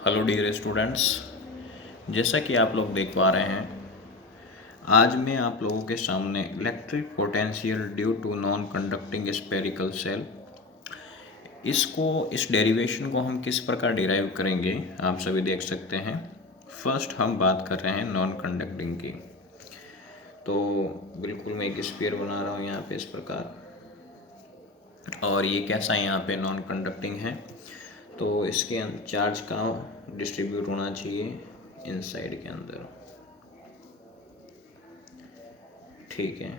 Hello dear students, जैसा कि आप लोग देख पा रहे हैं, आज मैं आप लोगों के सामने electric potential due to non conducting spherical shell इस डेरिवेशन को हम किस प्रकार डिराइव करेंगे आप सभी देख सकते हैं। फर्स्ट हम बात कर रहे हैं नॉन कंडक्टिंग की। तो बिल्कुल मैं एक स्फीयर बना रहा हूँ यहाँ पे इस प्रकार, और ये कैसा यहाँ पे नॉन कंडक्टिंग है, तो इसके चार्ज का डिस्ट्रीब्यूट होना चाहिए इनसाइड के अंदर। ठीक है,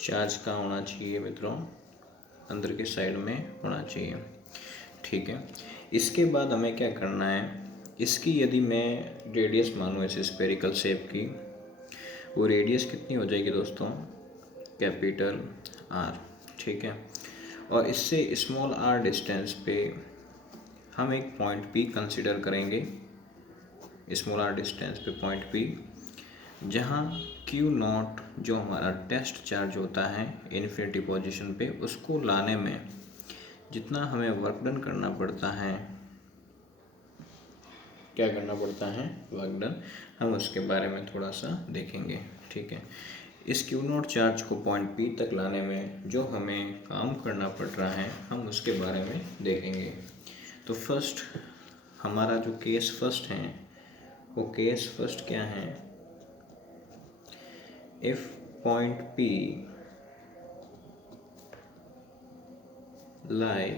चार्ज का होना चाहिए मित्रों, अंदर के साइड में होना चाहिए। ठीक है, इसके बाद हमें क्या करना है, इसकी यदि मैं रेडियस मानूँ इस स्फेरिकल शेप की, वो रेडियस कितनी हो जाएगी दोस्तों, कैपिटल आर। ठीक है, और इससे स्मॉल आर डिस्टेंस पे हम एक पॉइंट पी कंसिडर करेंगे, स्मॉल आर डिस्टेंस पे पॉइंट पी, जहाँ क्यू नॉट जो हमारा टेस्ट चार्ज होता है इन्फिनिटी पोजीशन पे, उसको लाने में जितना हमें वर्क डन करना पड़ता है, क्या करना पड़ता है, वर्क डन, हम उसके बारे में थोड़ा सा देखेंगे। ठीक है, इस क्यू नॉट चार्ज को पॉइंट पी तक लाने में जो हमें काम करना पड़ रहा है, हम उसके बारे में देखेंगे। तो फर्स्ट हमारा जो केस फर्स्ट है, वो केस फर्स्ट क्या है, if point P lie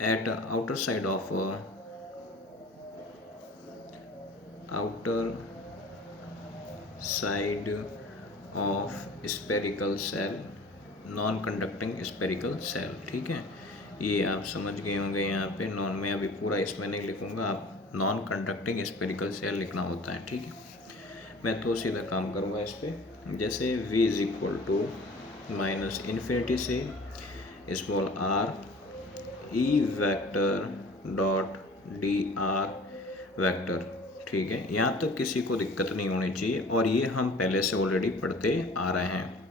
at the outer side of spherical cell, non conducting spherical cell. ठीक है, ये आप समझ गए होंगे। यहाँ पे नॉन में अभी पूरा इसमें नहीं लिखूंगा, आप नॉन कंडक्टिंग स्फेरिकल सेल लिखना होता है। ठीक है, मैं तो सीधा काम करूँगा इस पर। जैसे v is equal to minus infinity से small r E vector dot D R vector. ठीक है, यहाँ तक किसी को दिक्कत नहीं होनी चाहिए, और ये हम पहले से ऑलरेडी पढ़ते आ रहे हैं।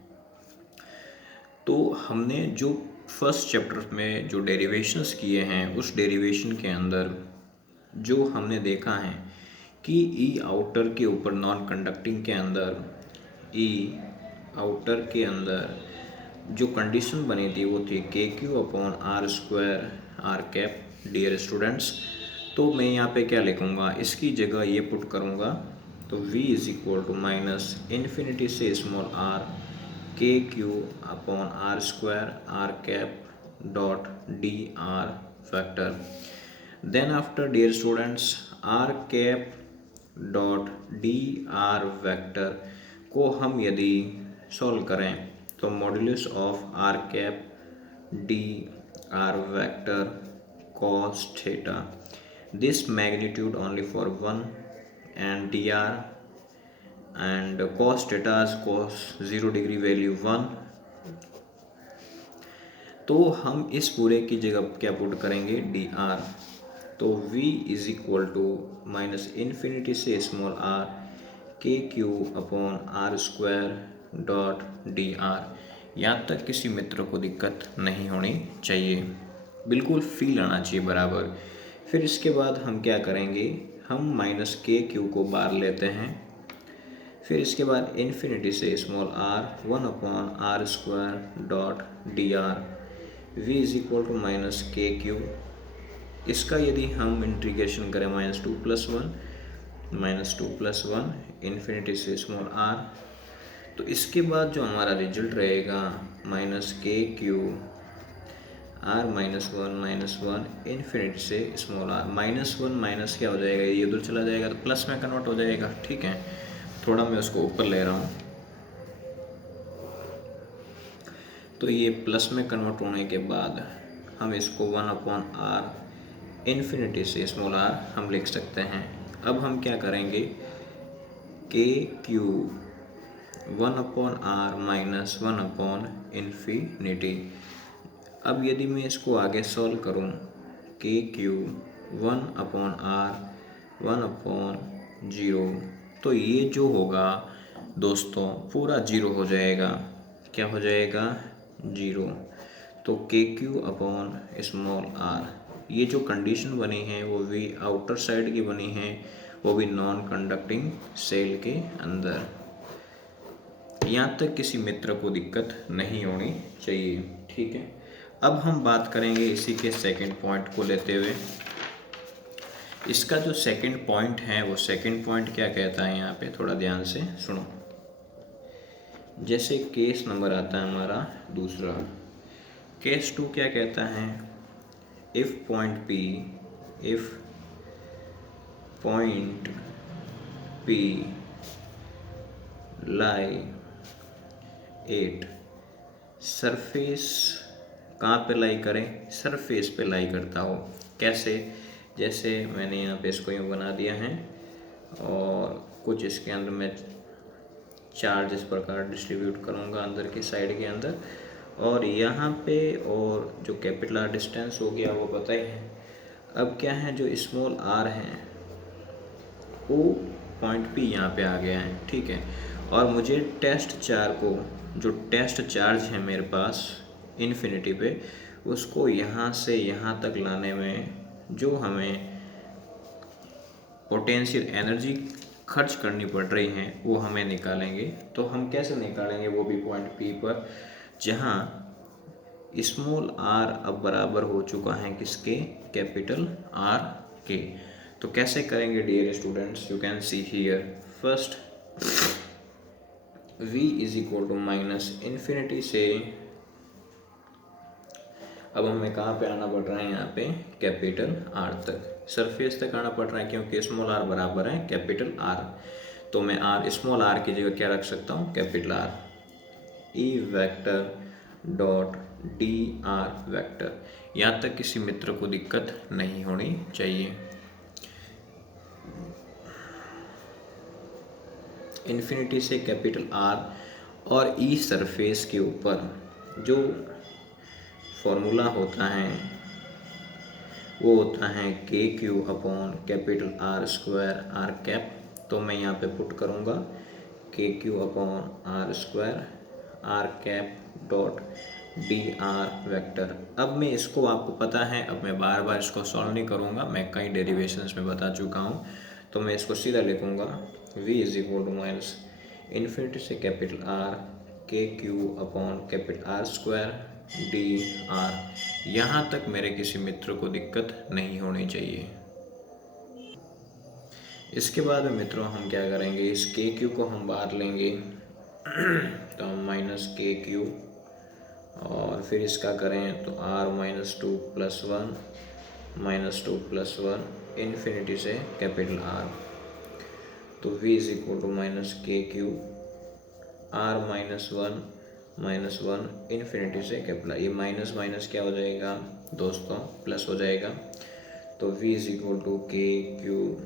तो हमने जो फर्स्ट चैप्टर में जो डेरिवेशंस किए हैं, उस डेरिवेशन के अंदर जो हमने देखा है कि ई आउटर के ऊपर नॉन कंडक्टिंग के अंदर, ई आउटर के अंदर जो कंडीशन बनी थी वो थी K Q upon are square R cap. Dear students, तो मैं यहाँ पे क्या लिखूँगा, इसकी जगह ये पुट करूँगा, तो v is equal to minus infinity से small R K Q upon are square R cap dot D R factor. Then after dear students, R cap dot D R vector को हम यदि सॉल्व करें, तो modulus of R cap D are vector cos theta, this magnitude only for 1 and dr, and cos theta is cos 0 degree value 1। तो हम इस पूरे की जगह क्या पुट करेंगे, डी आर। तो v is equal to minus infinity से small R K Q upon are square dot D R. यहाँ तक किसी मित्र को दिक्कत नहीं होनी चाहिए, बिल्कुल फील आना चाहिए बराबर। फिर इसके बाद हम क्या करेंगे, हम माइनस के क्यू को बाहर लेते हैं, फिर इसके बाद इन्फिनिटी से small r 1 upon are square dot D r, v is equal to minus k q. इसका यदि हम इंटीग्रेशन करें minus two plus one infinity से स्मॉल आर, तो इसके बाद जो हमारा रिजल्ट रहेगा minus k q r minus one infinity से small r. Minus one minus क्या हो जाएगा, ये उधर चला जाएगा तो प्लस में कन्वर्ट हो जाएगा। ठीक है, थोड़ा मैं उसको ऊपर ले रहा हूँ, तो ये प्लस में कन्वर्ट होने के बाद हम इसको 1 अपॉन आर इन्फिनिटी से स्मॉल आर हम लिख सकते हैं। अब हम क्या करेंगे, K Q 1 upon R minus 1 upon infinity. अब यदि मैं इसको आगे सॉल्व करूं, के क्यू 1 अपॉन आर 1 अपॉन 0, तो ये जो होगा दोस्तों पूरा 0 हो जाएगा। क्या हो जाएगा 0। तो K Q upon small are, ये जो कंडीशन बनी है वो भी आउटर साइड की बनी है, वो भी नॉन कंडक्टिंग सेल के अंदर। यहाँ तक किसी मित्र को दिक्कत नहीं होनी चाहिए, ठीक है। अब हम बात करेंगे इसी के सेकंड पॉइंट को लेते हुए। इसका जो सेकंड पॉइंट है वो सेकंड पॉइंट क्या कहता है, यहाँ पे थोड़ा ध्यान से सुनो। जैसे केस नंबर आता है हमारा दूसरा, केस 2 क्या कहता है, if point P lie at surface, कहाँ पे लाई करें, सरफेस पे लाई करता हो। कैसे, जैसे मैंने यहाँ पे इसको यूँ बना दिया है और कुछ इसके अंदर मैं चार्ज इस प्रकार डिस्ट्रीब्यूट करूँगा अंदर की साइड के अंदर, और यहाँ पे और जो कैपिटल आर डिस्टेंस हो गया वो पता ही है। अब क्या है, जो स्मॉल आर है वो पॉइंट पी यहाँ पे आ गया है, ठीक है। और मुझे टेस्ट चार्ज को, जो टेस्ट चार्ज है मेरे पास इन्फिनिटी पे, उसको यहाँ से यहाँ तक लाने में जो हमें पोटेंशियल एनर्जी खर्च करनी पड़ रही है वो हमें निकालेंगे। तो हम कैसे निकालेंगे, वो भी पॉइंट पी पर, जहाँ स्मॉल आर अब बराबर हो चुका है किसके, कैपिटल आर के। तो कैसे करेंगे dear students, you can see here. First v is equal to minus infinity से, अब हमें कहाँ पे आना पड़ रहा है, यहाँ पे कैपिटल आर तक, सरफेस तक आना पड़ रहा है, क्योंकि स्मॉल आर बराबर है कैपिटल आर। तो मैं आर, स्मॉल आर की जगह क्या रख सकता हूँ, capital R. E vector dot D R vector, यहाँ तक किसी मित्र को दिक्कत नहीं होनी चाहिए। इन्फिनिटी से कैपिटल आर और ई सरफेस के ऊपर जो फॉर्मूला होता है वो होता है K Q upon capital R square R cap. तो मैं यहाँ पे पुट करूँगा K Q upon are square R cap dot D R vector. अब मैं इसको, आपको पता है, अब मैं बार बार इसको सॉल्व नहीं करूँगा, मैं कई डेरिवेशंस में बता चुका हूँ। तो मैं इसको सीधा लिखूँगा v is equal to minus infinity से capital R K Q upon capital R square D R. यहाँ तक मेरे किसी मित्र को दिक्कत नहीं होनी चाहिए। इसके बाद में मित्रों हम क्या करेंगे, इस के क्यू को हम बाहर लेंगे तो हम माइनस के क्यू, और फिर इसका करें तो r minus two plus one infinity से कैपिटल आर। तो v is equal to minus k q r minus one infinity से कैपिटल, ये माइनस माइनस क्या हो जाएगा दोस्तों, प्लस हो जाएगा। तो v इज इक्वल टू के Q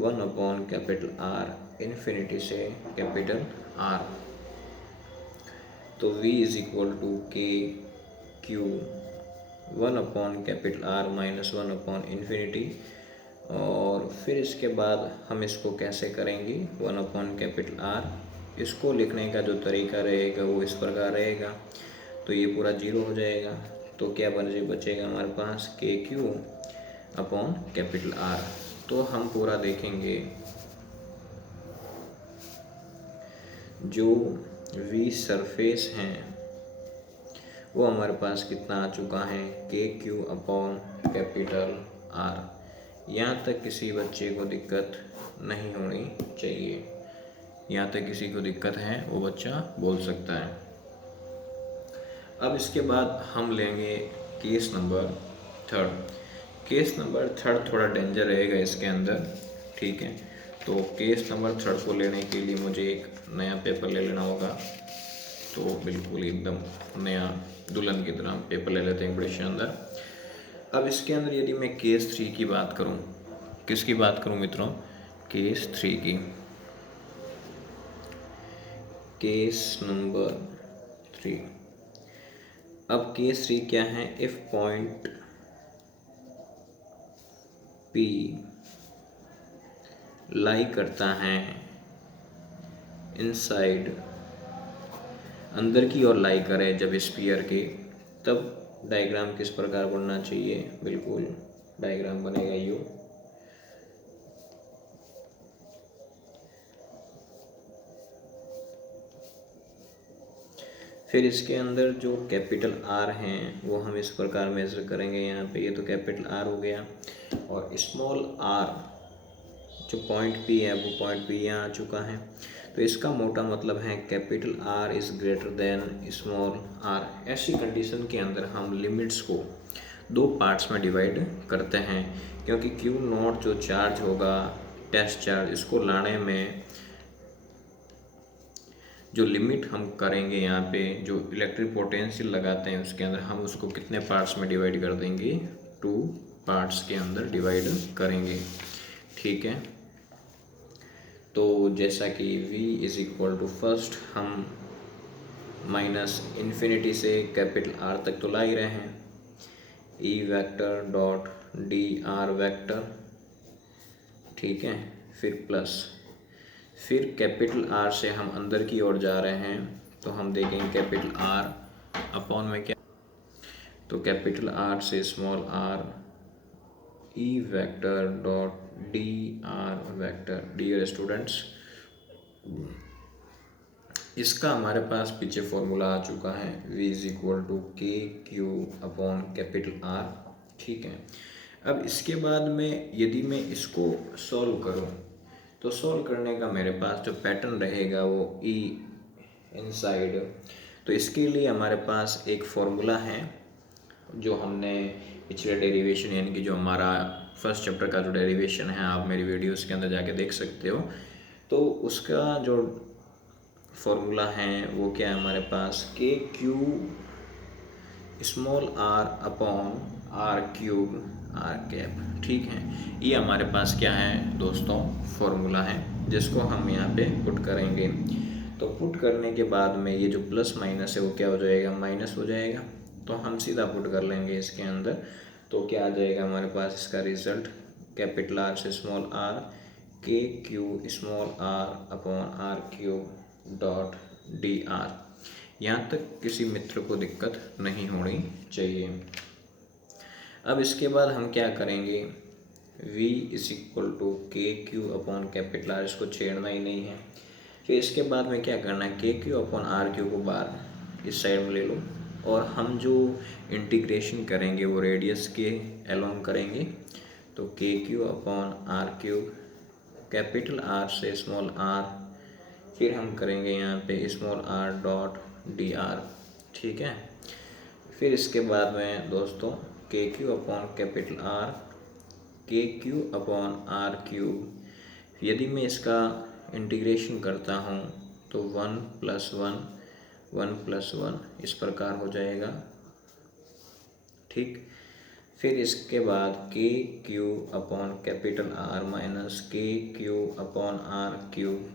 1 upon capital r infinity से कैपिटल आर। तो v इज इक्वल टू के Q 1 upon capital r minus 1 upon infinity, और फिर इसके बाद हम इसको कैसे करेंगे, 1 अपॉन कैपिटल आर। इसको लिखने का जो तरीका रहेगा वो इस प्रकार रहेगा, तो ये पूरा 0 हो जाएगा। तो क्या बचेगा हमारे पास के क्यू अपॉन कैपिटल आर। तो हम पूरा देखेंगे, जो v सरफेस हैं वो हमारे पास कितना आ चुका है, K Q upon capital are. यहाँ तक किसी बच्चे को दिक्कत नहीं होनी चाहिए, यहाँ तक किसी को दिक्कत है वो बच्चा बोल सकता है। अब इसके बाद हम लेंगे case number third. Case number third थोड़ा डेंजर रहेगा इसके अंदर, ठीक है। तो केस नंबर थर्ड को लेने के लिए मुझे एक नया पेपर ले लेना होगा। तो बिल्कुल एकदम नया दुल्हन की तरह पेपर ले लेते हैं, बड़े शानदार। अब इसके अंदर यदि मैं केस 3 की बात करूं, किसकी बात करूं मित्रों, केस 3 की। Case number 3। अब केस 3 क्या है, इफ पॉइंट P लाई करता है इनसाइड अंदर की ओर लाई करे जब स्फीयर के, तब डायग्राम किस प्रकार बनना चाहिए, बिल्कुल डायग्राम बनेगा यू। फिर इसके अंदर जो कैपिटल आर हैं वो हम इस प्रकार मेजर करेंगे। यहाँ पे ये तो कैपिटल आर हो गया, और स्मॉल आर जो पॉइंट पी है वो पॉइंट पी यहाँ आ चुका है। तो इसका मोटा मतलब है capital R is greater than small R. ऐसी कंडीशन के अंदर हम लिमिट्स को दो पार्ट्स में डिवाइड करते हैं, क्योंकि क्यू नॉट जो चार्ज होगा टेस्ट चार्ज, इसको लाने में जो लिमिट हम करेंगे यहाँ पे जो इलेक्ट्रिक पोटेंशियल लगाते हैं उसके अंदर हम उसको कितने पार्ट्स में डिवाइड कर देंगे, 2 पार्ट्स के अंदर डिवाइड करेंगे। ठीक है, तो जैसा कि v is equal to first हम माइनस इन्फिनिटी से कैपिटल R तक तो ला ही रहे हैं, E vector dot D R vector, ठीक है, फिर प्लस, फिर कैपिटल R से हम अंदर की ओर जा रहे हैं तो हम देखेंगे कैपिटल R अपॉन में क्या, तो कैपिटल R से small r, E vector dot D R vector. Dear students, इसका हमारे पास पीछे फॉर्मूला आ चुका है, v इज इक्वल टू के क्यू अपॉन कैपिटल R। ठीक है, अब इसके बाद में यदि मैं इसको सॉल्व करूं तो सॉल्व करने का मेरे पास जो पैटर्न रहेगा वो E इनसाइड, तो इसके लिए हमारे पास एक फॉर्मूला है जो हमने पिछले डेरिवेशन यानी कि जो हमारा फर्स्ट चैप्टर का जो डेरिवेशन है आप मेरी वीडियोस के अंदर जाके देख सकते हो। तो उसका जो फॉर्मूला है वो क्या है हमारे पास, के Q small r upon r cube r cap. ठीक है, ये हमारे पास क्या है दोस्तों, फॉर्मूला है जिसको हम यहाँ पे पुट करेंगे। तो पुट करने के बाद में ये जो प्लस माइनस है वो क्या हो जाएगा, माइनस हो जाएगा। तो हम सीधा पुट कर लेंगे इसके अंदर, तो क्या आ जाएगा हमारे पास इसका रिजल्ट, कैपिटल R से small r, K Q small r upon r cube dot D R. यहाँ तक किसी मित्र को दिक्कत नहीं होनी चाहिए। अब इसके बाद हम क्या करेंगे, v इज इक्वल टू के क्यू अपॉन कैपिटल R, इसको छेड़ना ही नहीं है। फिर इसके बाद में क्या करना है, K Q upon are Q को बाहर इस साइड में ले लो, और हम जो इंटीग्रेशन करेंगे वो रेडियस के अलोंग करेंगे। तो K Q upon are cube capital R से स्मॉल r, फिर हम करेंगे यहाँ पे small r dot D R. ठीक है, फिर इसके बाद में दोस्तों K Q upon capital R, K Q upon are cube, यदि मैं इसका इंटीग्रेशन करता हूँ तो 1 + 1 1 + 1 इस प्रकार हो जाएगा। ठीक, फिर इसके बाद k Q upon capital R minus k Q upon are cube,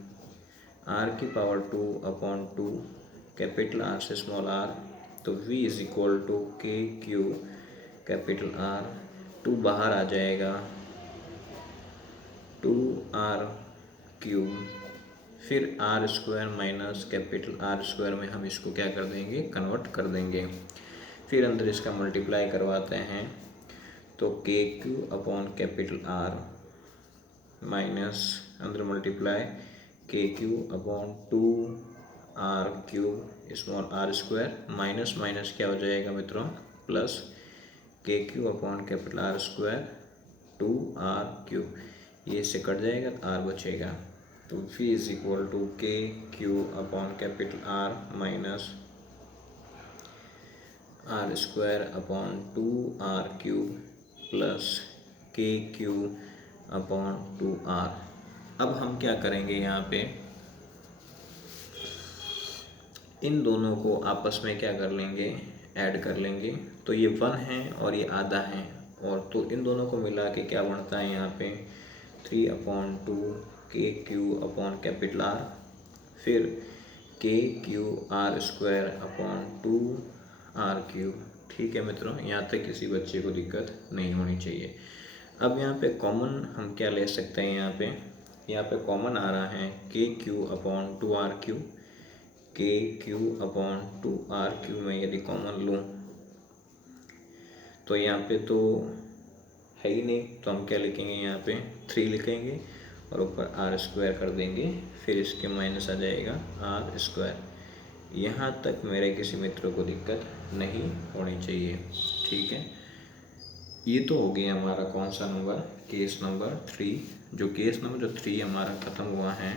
r की पावर 2 अपॉन 2 कैपिटल R से स्मॉल r, तो v इज इक्वल टू के क्यू कैपिटल R, 2 बाहर आ जाएगा, 2r क्यूब, फिर r square minus capital R square में हम इसको क्या कर देंगे, कन्वर्ट कर देंगे। फिर अंदर इसका मल्टीप्लाई करवाते हैं, तो K Q upon capital R minus अंदर मल्टीप्लाई के Q upon 2r cube small r square, minus minus क्या हो जाएगा मित्रों, प्लस के Q upon capital R square 2r cube, ये से कट जाएगा तो r बचेगा। तो v इज इक्वल टू के Q upon capital R minus r square upon 2r cube plus के क्यू अपॉन 2r। अब हम क्या करेंगे, यहाँ पे इन दोनों को आपस में क्या कर लेंगे, ऐड कर लेंगे। तो ये 1 है और ये आधा है, और तो इन दोनों को मिला के क्या बनता है यहाँ पे 3/2 के क्यू अपॉन कैपिटल R, फिर के q are square upon 2r cube. ठीक है मित्रों, यहाँ तक किसी बच्चे को दिक्कत नहीं होनी चाहिए। अब यहाँ पे कॉमन हम क्या ले सकते हैं, यहाँ पे कॉमन आ रहा है K Q upon 2r cube, के क्यू अपॉन 2RQ में यदि कॉमन लूँ तो यहाँ पे तो है ही नहीं, तो हम क्या लिखेंगे, यहाँ पे 3 लिखेंगे और ऊपर R² कर देंगे, फिर इसके माइनस आ जाएगा R²। यहाँ तक मेरे किसी मित्र को दिक्कत नहीं होनी चाहिए, ठीक है। ये तो हो गया हमारा कौन सा नंबर, केस नंबर 3। जो केस नंबर 3 हमारा ख़त्म हुआ है,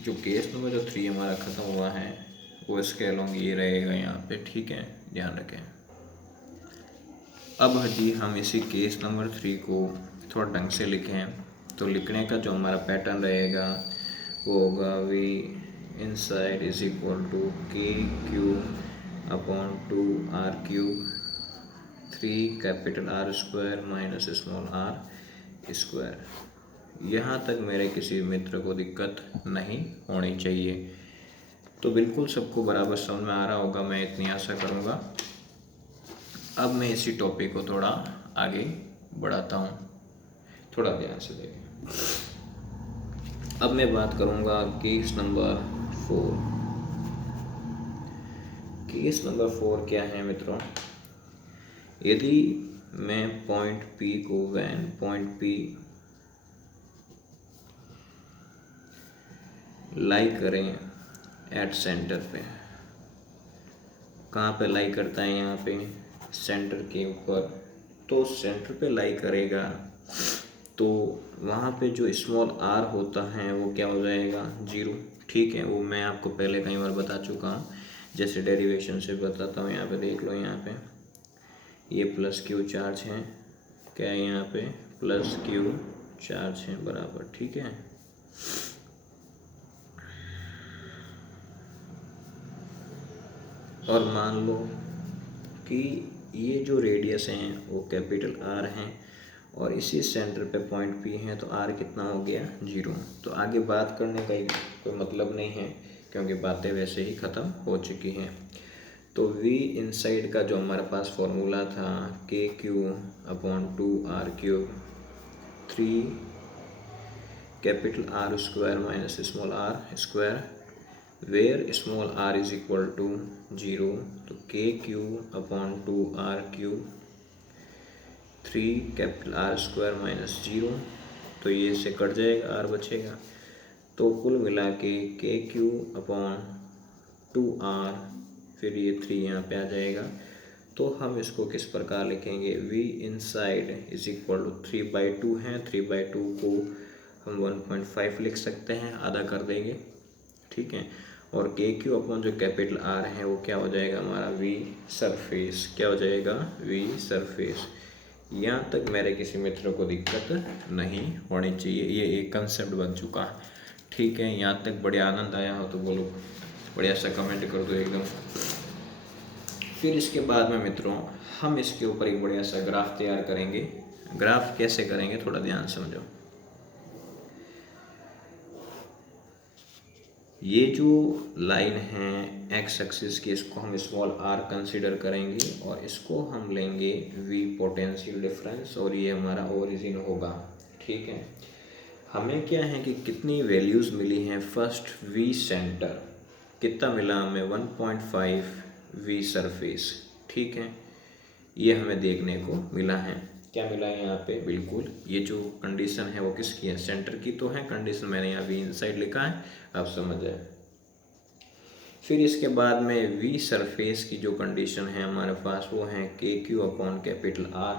जो केस नंबर 3 हमारा ख़त्म हुआ है वो इसके अलोंग ये रहेगा यहाँ पे, ठीक है, ध्यान रखें। अब जी हम इसी केस नंबर 3 को थोड़ा ढंग से लिखें, तो लिखने का जो हमारा पैटर्न रहेगा वो होगा V inside is equal to के Q upon 2RQ 3 capital R² minus small R²। यहाँ तक मेरे किसी मित्र को दिक्कत नहीं होनी चाहिए। तो बिल्कुल सबको बराबर समझ में आ रहा होगा, मैं इतनी आशा करूँगा। अब मैं इसी टॉपिक को थोड़ा आगे बढ़ाता हूँ, थोड़ा ध्यान से देखें। अब मैं बात करूँगा केस नंबर 4। केस नंबर 4 क्या है मित्रों, यदि मैं पॉइंट P को वैन पॉइंट P लाई करें एट सेंटर पे, कहाँ पे लाई करता है, यहाँ पे सेंटर के ऊपर, तो सेंटर पे लाई करेगा तो वहाँ पे जो स्मॉल r होता है वो क्या हो जाएगा, 0, ठीक है। वो मैं आपको पहले कई बार बता चुका हूँ, जैसे डेरिवेशन से बताता हूँ। यहाँ पे देख लो, यहाँ पे ये प्लस क्यू चार्ज है, क्या है यहाँ पे प्लस क्यू चार्ज है बराबर, ठीक है। और मान लो कि ये जो रेडियस हैं वो कैपिटल R हैं और इसी सेंटर पे पॉइंट P है, तो R कितना हो गया, 0। तो आगे बात करने का कोई मतलब नहीं है, क्योंकि बातें वैसे ही ख़त्म हो चुकी हैं। तो V इनसाइड का जो हमारे पास फॉर्मूला था K Q upon 2RQ 3 capital R² minus small R², where small r is equal to 0, तो K Q upon 2RQ 3 capital R² minus 0, तो ये से कट जाएगा, r बचेगा। तो कुल मिला के क्यू अपॉन 2R, फिर ये 3 यहाँ पे आ जाएगा। तो हम इसको किस प्रकार लिखेंगे, V inside is equal to 3/2 है, 3/2 को हम 1.5 लिख सकते हैं, आधा कर देंगे, ठीक है। और के क्यू अपॉन जो कैपिटल R है वो क्या हो जाएगा हमारा, V सरफेस, क्या हो जाएगा, V सरफेस। यहाँ तक मेरे किसी मित्र को दिक्कत नहीं होनी चाहिए, ये एक कंसेप्ट बन चुका है, ठीक है। यहाँ तक बढ़िया आनंद आया हो तो बोलो, बढ़िया सा कमेंट कर दो एकदम। फिर इसके बाद में मित्रों हम इसके ऊपर एक बढ़िया सा ग्राफ तैयार करेंगे। ग्राफ कैसे करेंगे, थोड़ा ध्यान समझो। ये जो लाइन है एक्स एक्सिस की, इसको हम स्मॉल r कंसीडर करेंगे और इसको हम लेंगे v पोटेंशियल डिफरेंस, और ये हमारा ओरिजिन होगा, ठीक है। हमें क्या है कि कितनी वैल्यूज़ मिली हैं, फर्स्ट v सेंटर कितना मिला हमें, 1.5 v सरफेस, ठीक है। ये हमें देखने को मिला है, क्या मिला है यहाँ पे, बिल्कुल ये जो कंडीशन है वो किसकी है, सेंटर की तो है कंडीशन, मैंने यहाँ v इनसाइड लिखा है, आप समझ जाए। फिर इसके बाद में v सरफेस की जो कंडीशन है हमारे पास वो है K Q upon capital R।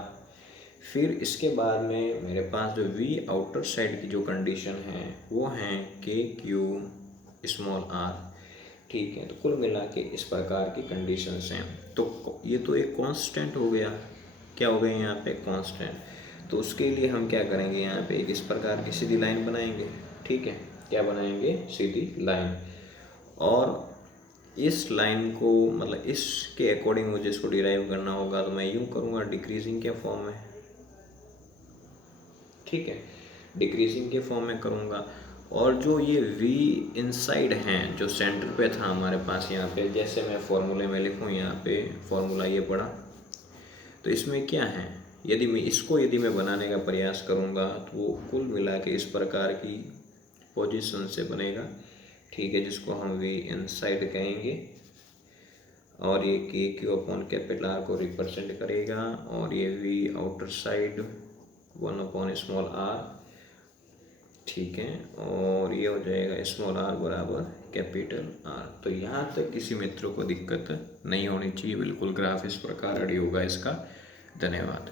फिर इसके बाद में मेरे पास जो v आउटर साइड की जो कंडीशन है वो है के क्यू स्मॉल r, ठीक है। तो कुल मिला के इस प्रकार की कंडीशंस हैं। तो ये तो एक कांस्टेंट हो गया, क्या हो गया यहाँ पे, कांस्टेंट। तो उसके लिए हम क्या करेंगे, यहाँ पे एक इस प्रकार की सीधी लाइन बनाएंगे, ठीक है। क्या बनाएंगे, सीधी लाइन। और इस लाइन को मतलब इसके अकॉर्डिंग मुझे इसको डिराइव करना होगा, तो मैं यूँ करूँगा, डिक्रीजिंग के फॉर्म में, ठीक है, डिक्रीजिंग के फॉर्म में करूँगा। और जो ये v इनसाइड हैं जो सेंटर पे था हमारे पास, यहाँ पे जैसे मैं फॉर्मूले में लिखूँ, यहाँ पे फॉर्मूला ये पढ़ा, तो इसमें क्या है, यदि मैं बनाने का प्रयास करूँगा तो वो कुल मिला के इस प्रकार की पोजीशन से बनेगा, ठीक है, जिसको हम वी इनसाइड कहेंगे, और ये K Q upon capital R को रिप्रेजेंट करेगा, और ये V outer side 1 upon small R, ठीक है, और ये हो जाएगा स्मॉल आर बराबर कैपिटल आर। तो यहाँ तक किसी मित्र को दिक्कत नहीं होनी चाहिए, बिल्कुल ग्राफ इस प्रकार रेडी होगा इसका। धन्यवाद।